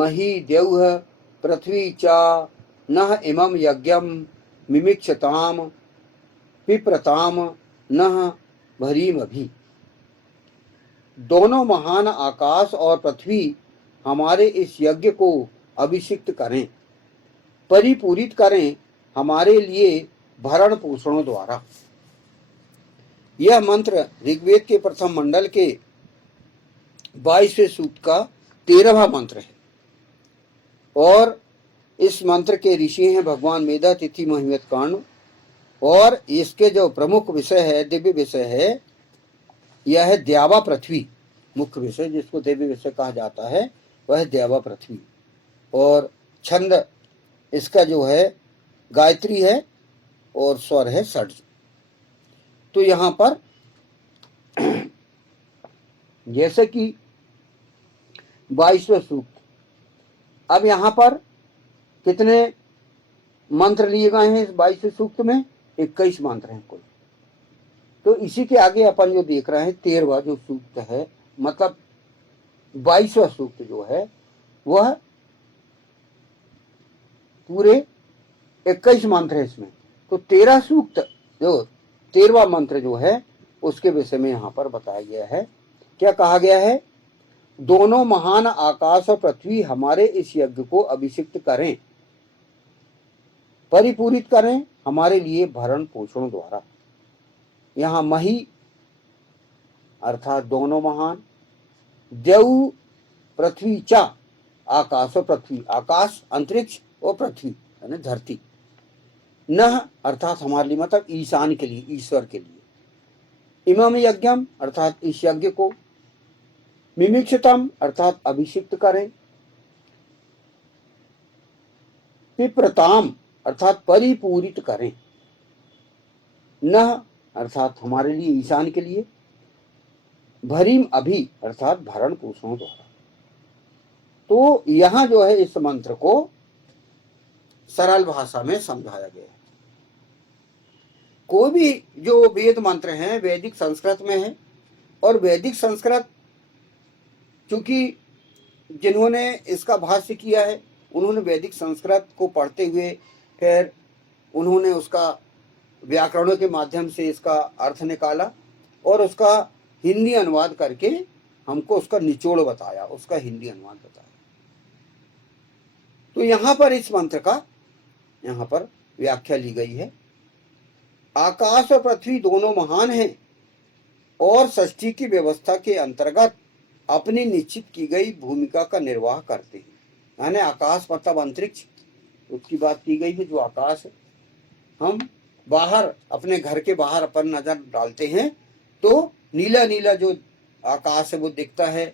मही देवः पृथ्वी च नः इमं यज्ञं मिमिक्षताम पिप्रताम नः भरीमभि। दोनों महान आकाश और पृथ्वी हमारे इस यज्ञ को अभिषिक्त करें, परिपूरित करें हमारे लिए भरण पोषणों द्वारा। यह मंत्र ऋग्वेद के प्रथम मंडल के 22वें सूक्त का 13वां मंत्र है और इस मंत्र के ऋषि हैं भगवान मेधातिथि महिमत कर्ण। और इसके जो प्रमुख विषय है, दिव्य विषय है, यह है द्यावा पृथ्वी। मुख्य विषय जिसको दिव्य विषय कहा जाता है वह है द्यावा पृथ्वी। और छंद इसका जो है गायत्री है और स्वर है षड्ज। तो यहां पर जैसे कि 22वें सूक्त, अब यहां पर कितने मंत्र लिए गए हैं इस 22वें सूक्त में? 21 मंत्र हैं कुल। तो इसी के आगे अपन जो देख रहे हैं 13वां जो सूक्त है, मतलब 22वां सूक्त जो है वह पूरे 21 मंत्र है इसमें। तो 13 सूक्त जो 13वां मंत्र जो है उसके विषय में यहां पर बताया गया है। क्या कहा गया है? दोनों महान आकाश और पृथ्वी हमारे इस यज्ञ को अभिषिक्त करें, परिपूरित करें हमारे लिए भरण पोषण द्वारा। यहां मही अर्थात दोनों महान, देव पृथ्वी चा आकाश और पृथ्वी, आकाश अंतरिक्ष और पृथ्वी यानी धरती, नह अर्थात हमारे लिए मतलब ईशान के लिए, ईश्वर के लिए, इमम यज्ञम अर्थात इस यज्ञ को, मिमिक्षतम अर्थात अभिषिक्त करें, पिप्रताम अर्थात परिपूरित करें, नह अर्थात हमारे लिए ईशान के लिए, भरीम अभी अर्थात भरण पोषण द्वारा। तो यहां जो है इस मंत्र को सरल भाषा में समझाया गया है। कोई भी जो वेद मंत्र हैं वैदिक संस्कृत में है और वैदिक संस्कृत चूंकि जिन्होंने इसका भाष्य किया है उन्होंने वैदिक संस्कृत को पढ़ते हुए फिर उन्होंने उसका व्याकरणों के माध्यम से इसका अर्थ निकाला और उसका हिंदी अनुवाद करके हमको उसका निचोड़ बताया, उसका हिंदी अनुवाद बताया। तो यहां पर इस मंत्र का यहां पर व्याख्या ली गई है। आकाश और पृथ्वी दोनों महान हैं और षष्ठी की व्यवस्था के अंतर्गत अपनी निश्चित की गई भूमिका का निर्वाह करते हैं। यानी आकाश मतलब अंतरिक्ष, उसकी बात की गई है। जो आकाश है, हम बाहर अपने घर के बाहर अपन नजर डालते हैं तो नीला नीला जो आकाश है वो दिखता है,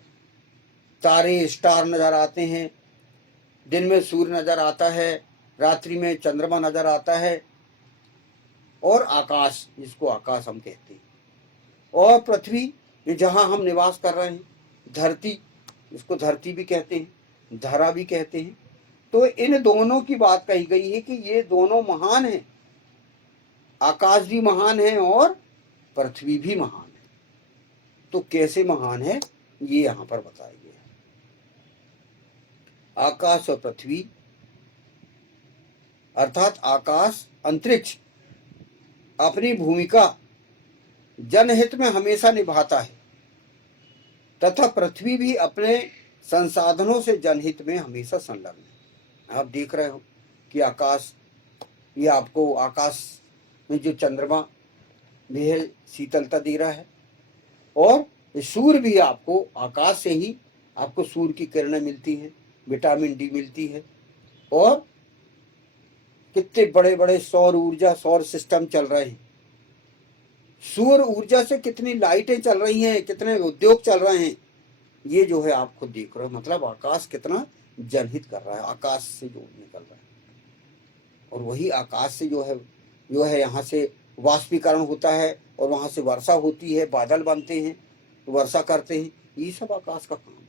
तारे स्टार नजर आते हैं, दिन में सूर्य नजर आता है, रात्रि में चंद्रमा नजर आता है, और आकाश जिसको आकाश हम कहते हैं, और पृथ्वी जहां हम निवास कर रहे हैं, धरती इसको धरती भी कहते हैं, धरा भी कहते हैं। तो इन दोनों की बात कही गई है कि ये दोनों महान हैं, आकाश भी महान है और पृथ्वी भी महान है। तो कैसे महान है ये यहां पर बताया गया है। आकाश और पृथ्वी अर्थात आकाश अंतरिक्ष अपनी भूमिका जनहित में हमेशा निभाता है तथा पृथ्वी भी अपने संसाधनों से जनहित में हमेशा संलग्न है। आप देख रहे हो कि आकाश, ये आपको आकाश में जो चंद्रमा भी है शीतलता दे रहा है, और सूर्य भी आपको आकाश से ही आपको सूर्य की किरणें मिलती हैं, विटामिन डी मिलती है, और कितने बड़े बड़े सौर ऊर्जा सौर सिस्टम चल रहे हैं। सूर्य ऊर्जा से कितनी लाइटें चल रही हैं, कितने उद्योग चल रहे हैं, ये जो है आप खुद देख रहे हो। मतलब आकाश कितना जनहित कर रहा है, आकाश से जो निकल रहा है। और वही आकाश से जो है यहाँ से वाष्पीकरण होता है और वहां से वर्षा होती है, बादल बनते हैं, वर्षा करते हैं, ये सब आकाश का काम है।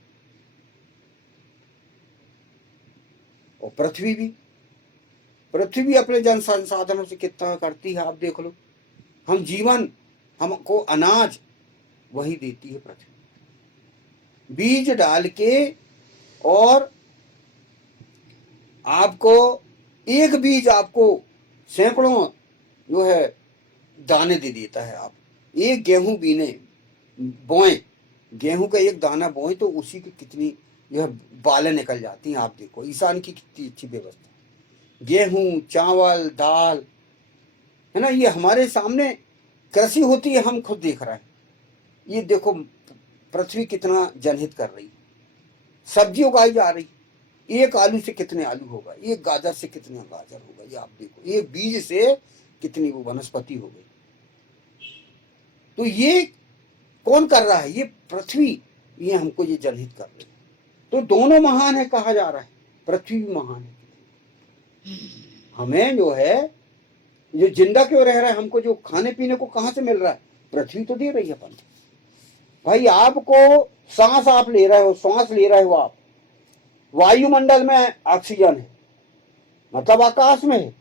और पृथ्वी भी अपने जन संसाधनों से कितना करती है, आप देख लो। हम जीवन, हमको अनाज वही देती है पृथ्वी, बीज डाल के और आपको एक बीज आपको सैकड़ों जो है दाने दे देता है। आप एक गेहूं बीने बोए, गेहूं का एक दाना बोए तो उसी की कितनी जो है बालें निकल जाती हैं। आप देखो ईशान की कितनी अच्छी व्यवस्था, गेहूं चावल दाल, है ना, ये हमारे सामने कृषि होती है, हम खुद देख रहे हैं। ये देखो पृथ्वी कितना जनहित कर रही है, सब्जी उगाई जा रही, एक आलू से कितने आलू होगा, एक गाजर से कितने गाजर होगा, ये आप देखो एक बीज से कितनी वो वनस्पति हो गई। तो ये कौन कर रहा है? ये पृथ्वी, ये हमको ये जनहित कर रही है। तो दोनों महान है कहा जा रहा है, पृथ्वी भी महान है। हमें जो है जो जिंदा क्यों रह रहा है, हमको जो खाने पीने को कहां से मिल रहा है? पृथ्वी तो दे रही है अपन। भाई आपको सांस आप ले रहे हो, सांस ले रहे हो आप, वायुमंडल में ऑक्सीजन है, मतलब आकाश में है,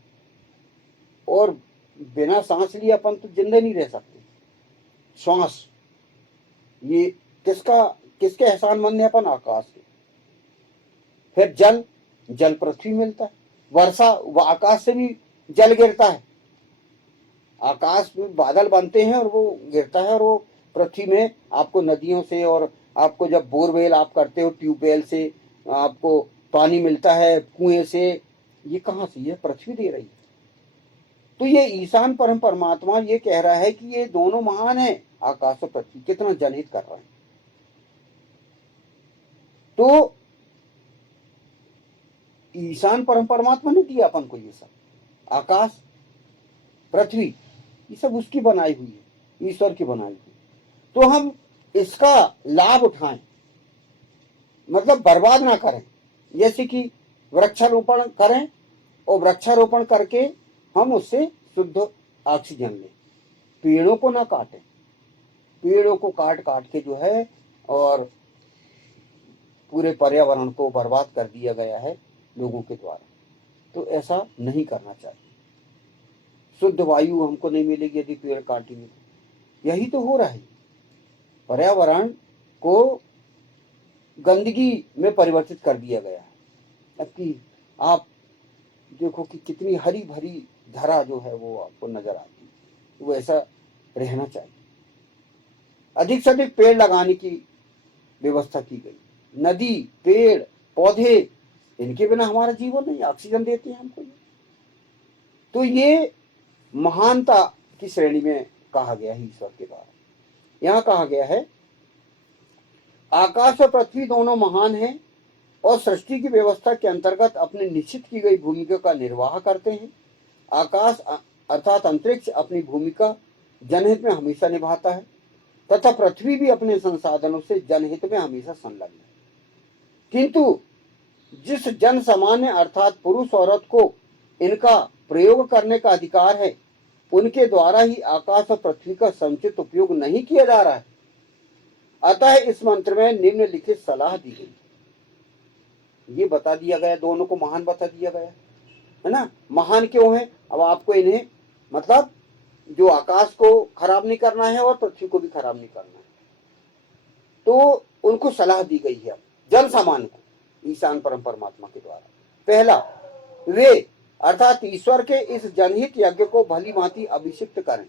और बिना सांस लिए अपन तो जिंदा नहीं रह सकते। श्वास ये किसका, किसके एहसानमंद है अपन? आकाश के। फिर जल, जल पृथ्वी मिलता है। वर्षा वो आकाश से भी जल गिरता है, आकाश में बादल बनते हैं और वो गिरता है, और वो पृथ्वी में आपको नदियों से, और आपको जब बोरवेल आप करते हो ट्यूबवेल से आपको पानी मिलता है, कुएं से, ये कहाँ से? ये पृथ्वी दे रही है। तो ये ईशान परम परमात्मा ये कह रहा है कि ये दोनों महान है, आकाश और पृथ्वी कितना जनहित कर रहे हैं। तो ईशान परम परमात्मा ने दिया अपन को ये सब, आकाश पृथ्वी ये सब उसकी बनाई हुई है, ईश्वर की बनाई हुई। तो हम इसका लाभ उठाएं, मतलब बर्बाद ना करें। जैसे कि वृक्षारोपण करें, और वृक्षारोपण करके हम उससे शुद्ध ऑक्सीजन लें, पेड़ों को ना काटें। पेड़ों को काट काट के जो है और पूरे पर्यावरण को बर्बाद कर दिया गया है लोगों के द्वारा। तो ऐसा नहीं करना चाहिए। शुद्ध वायु हमको नहीं मिलेगी यदि पेड़ काटेंगे तो। यही तो हो रहा है, पर्यावरण को गंदगी में परिवर्तित कर दिया गया है। जबकि आप देखो कि कितनी हरी भरी धरा जो है वो आपको नजर आती है, वो ऐसा रहना चाहिए। अधिक से अधिक पेड़ लगाने की व्यवस्था की गई। नदी, पेड़, पौधे, इनके बिना हमारा जीवन नहीं, ऑक्सीजन देते हैं हमको। तो ये महानता की श्रेणी में कहा गया है ईश्वर के द्वारा। यहां कहा गया है आकाश और पृथ्वी दोनों महान हैं और सृष्टि की व्यवस्था के अंतर्गत अपने निश्चित की गई भूमिका का निर्वाह करते हैं। आकाश अर्थात अंतरिक्ष अपनी भूमिका जनहित में हमेशा निभाता है, तथा पृथ्वी भी अपने संसाधनों से जनहित में हमेशा संलग्न है। किंतु जिस जन सामान्य अर्थात पुरुष औरत को इनका प्रयोग करने का अधिकार है, उनके द्वारा ही आकाश और पृथ्वी का समुचित उपयोग नहीं किया जा रहा है। अतः इस मंत्र में निम्नलिखित सलाह दी गई, ये बता दिया गया, दोनों को महान बता दिया गया है ना। महान क्यों है? अब आपको इन्हें मतलब जो आकाश को खराब नहीं करना है और पृथ्वी को भी खराब नहीं करना है, तो उनको सलाह दी गई है जन सामान्य को ईशान परम परमात्मा के द्वारा। पहला, वे अर्थात ईश्वर के इस जनहित यज्ञ को भली भांति अभिषिक्त करें,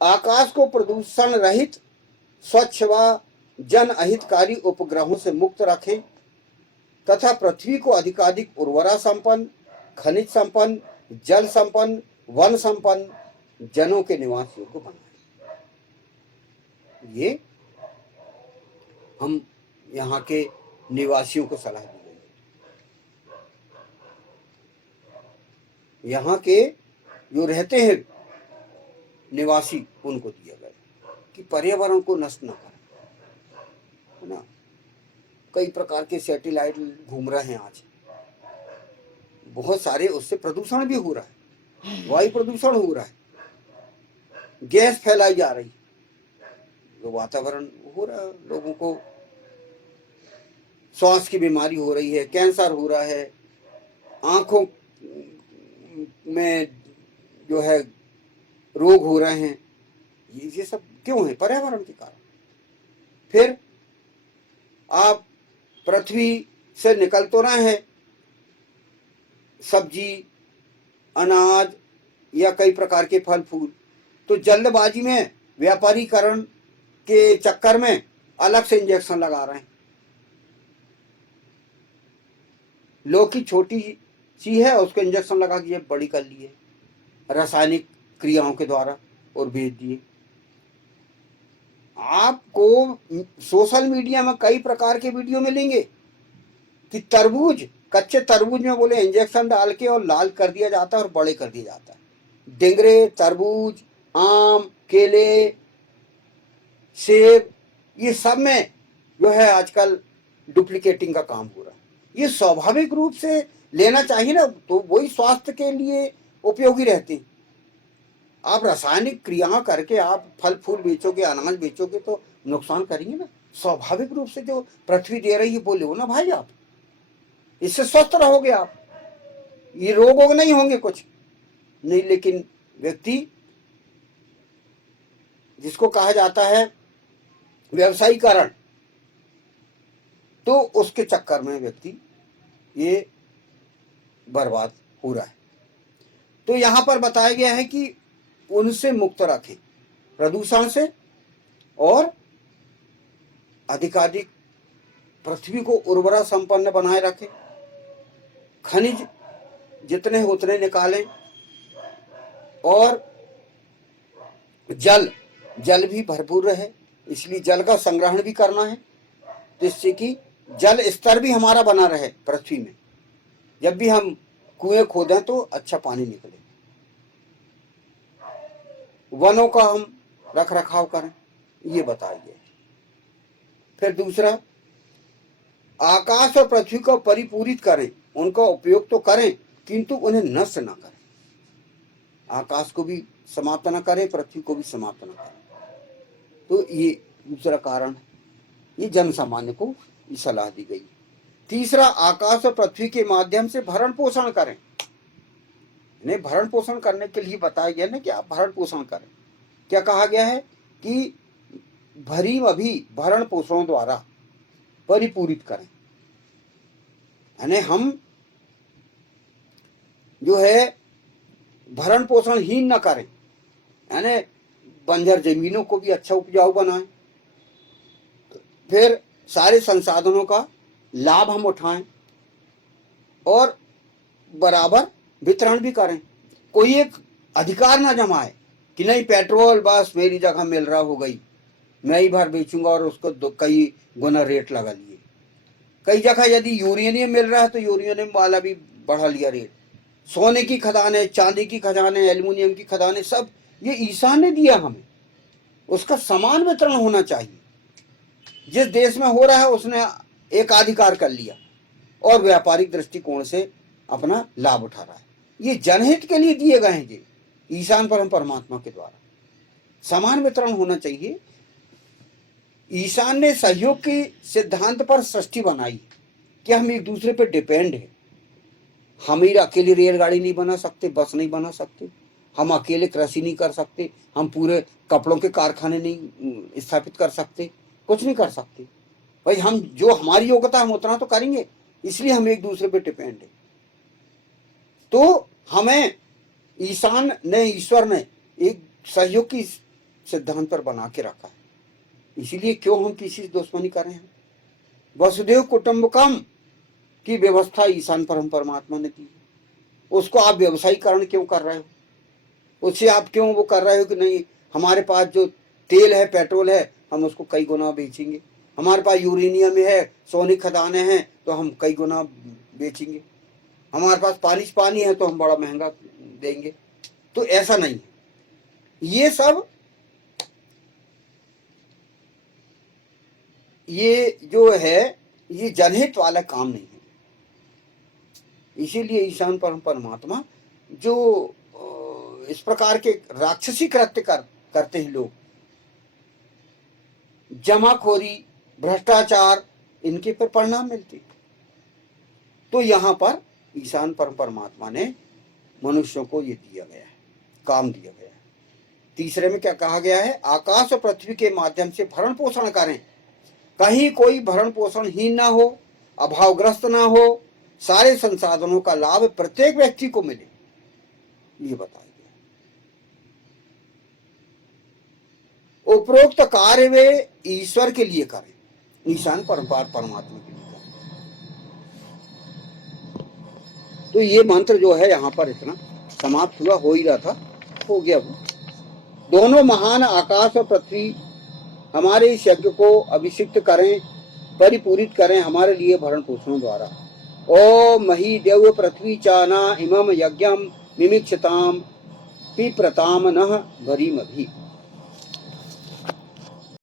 आकाश को प्रदूषण रहित, स्वच्छ व जन अहितकारी उपग्रहों से मुक्त रखें, तथा पृथ्वी को अधिकाधिक उर्वरा संपन्न, खनिज संपन्न, जल संपन्न, वन संपन्न, जनों के निवास योग्य बनाएं। ये हम यहाँ के निवासियों को सलाह दी गई है। यहाँ के जो रहते हैं निवासी, उनको दिया गया कि पर्यावरण को नष्ट न करें, है ना। कई प्रकार के सैटेलाइट घूम रहे हैं आज, बहुत सारे, उससे प्रदूषण भी हो रहा है, वायु प्रदूषण हो रहा है, गैस फैलाई जा रही, जो वातावरण हो रहा है, लोगों को श्वास की बीमारी हो रही है, कैंसर हो रहा है, आंखों में जो है रोग हो रहे हैं। ये सब क्यों है? पर्यावरण के कारण। फिर आप पृथ्वी से निकल तो रहे हैं, सब्जी, अनाज या कई प्रकार के फल फूल, तो जल्दबाजी में व्यापारीकरण के चक्कर में अलग से इंजेक्शन लगा रहे हैं। लौकी छोटी सी है, उसको इंजेक्शन लगा के बड़ी कर लिए रासायनिक क्रियाओं के द्वारा और भेज दिए। आपको सोशल मीडिया में कई प्रकार के वीडियो मिलेंगे कि तरबूज, कच्चे तरबूज में बोले इंजेक्शन डाल के और लाल कर दिया जाता है और बड़े कर दिया जाता है। डिंगरे, तरबूज, आम, केले, सेब, ये सब में जो है आजकल डुप्लीकेटिंग का काम हो रहा है। ये स्वाभाविक रूप से लेना चाहिए ना, तो वही स्वास्थ्य के लिए उपयोगी रहते हैं। आप रासायनिक क्रियाएं करके आप फल फूल बेचोगे, अनाज बेचोगे तो नुकसान करेंगे ना। स्वाभाविक रूप से जो पृथ्वी दे रही है वो लो ना भाई, आप इससे स्वस्थ रहोगे, आप ये रोग वोग नहीं होंगे कुछ नहीं। लेकिन व्यक्ति जिसको कहा जाता है व्यवसायीकरण, तो उसके चक्कर में व्यक्ति ये बर्बाद हो रहा है। तो यहां पर बताया गया है कि उनसे मुक्त रखें, प्रदूषण से, और अधिकाधिक पृथ्वी को उर्वरा संपन्न बनाए रखें, खनिज जितने उतने निकालें, और जल भी भरपूर रहे, इसलिए जल का संग्रहण भी करना है, जिससे कि जल स्तर भी हमारा बना रहे पृथ्वी में। जब भी हम कुएं खोदें तो अच्छा पानी निकले। वनों का हम रख रखाव करें, ये बताइए। फिर दूसरा, आकाश और पृथ्वी को परिपूरित करें, उनका उपयोग तो करें किंतु उन्हें नष्ट न करें। आकाश को भी समाप्त न करें, पृथ्वी को भी समाप्त न करें। तो ये दूसरा कारण है, ये जन सामान्य को सलाह दी गई। तीसरा, आकाश और पृथ्वी के माध्यम से भरण पोषण करें। इन्हें भरण पोषण करने के लिए बताया गया ना कि आप भरण पोषण करें। क्या कहा गया है कि भरण पोषण द्वारा परिपूरित करें, यानी हम जो है भरण पोषण हीन न करें, यानी बंजर जमीनों को भी अच्छा उपजाऊ बनाएं। फिर सारे संसाधनों का लाभ हम उठाएं और बराबर वितरण भी करें। कोई एक अधिकार ना जमाए कि नहीं पेट्रोल बस मेरी जगह मिल रहा हो गई, मैं ही भर बेचूंगा और उसको कई गुना रेट लगा लिए। कई जगह यदि यूरेनियम मिल रहा है तो यूरेनियम वाला भी बढ़ा लिया रेट। सोने की खदानें, चांदी की खदानें, एल्युमिनियम की खदानें, सब ये ईसा ने दिया हमें, उसका समान वितरण होना चाहिए। जिस देश में हो रहा है उसने एकाधिकार कर लिया और व्यापारिक दृष्टिकोण से अपना लाभ उठा रहा है। ये जनहित के लिए दिए गए हैं, ये ईशान परमात्मा के द्वारा समान वितरण होना चाहिए। ईशान ने सहयोग के सिद्धांत पर सृष्टि बनाई कि हम एक दूसरे पर डिपेंड है। हम ही अकेले रेलगाड़ी नहीं बना सकते, बस नहीं बना सकते, हम अकेले कृषि नहीं कर सकते, हम पूरे कपड़ों के कारखाने नहीं स्थापित कर सकते, कुछ नहीं कर सकते भाई। हम जो हमारी योग्यता हम उतना तो करेंगे, इसलिए हम एक दूसरे पे डिपेंड है। तो हमें ईशान ने, ईश्वर ने एक सहयोग की सिद्धांत पर बना के रखा है, इसीलिए क्यों हम किसी से दुश्मनी कर रहे हैं। वसुदेव कुटुंबकम की व्यवस्था ईशान परमात्मा ने की, उसको आप व्यवसायीकरण क्यों कर रहे हो? उससे आप क्यों वो कर रहे हो कि नहीं हमारे पास जो तेल है, पेट्रोल है, हम उसको कई गुना बेचेंगे, हमारे पास यूरेनियम है, सोने खदानें हैं तो हम कई गुना बेचेंगे, हमारे पास पानी है तो हम बड़ा महंगा देंगे। तो ऐसा नहीं है, ये सब ये जो है ये जनहित वाला काम नहीं है। इसीलिए ईशान परमात्मा जो इस प्रकार के राक्षसी कृत्य करते हैं लोग, जमाखोरी, भ्रष्टाचार, इनके पर परिणाम मिलते। तो यहां पर ईशान परमात्मा ने मनुष्यों को ये दिया गया है, काम दिया गया है। तीसरे में क्या कहा गया है? आकाश और पृथ्वी के माध्यम से भरण पोषण करें, कहीं कोई भरण पोषण हीन ना हो अभावग्रस्त ना हो, सारे संसाधनों का लाभ प्रत्येक व्यक्ति को मिले, ये बताया गया। उपरोक्त कार्य वे ईश्वर के लिए करें, ईशान परमात्मा के लिए करें। तो ये मंत्र जो है यहाँ पर इतना समाप्त हुआ, हो ही रहा था, हो गया वो। दोनों महान आकाश और पृथ्वी हमारे इस यज्ञ को अभिषिक्त करें, परिपूरित करें हमारे लिए भरण पोषणों द्वारा। ओम मही देव पृथ्वी चाना इमम यज्ञम मिमिक्षताम पिप्रताम नः भरीमभि।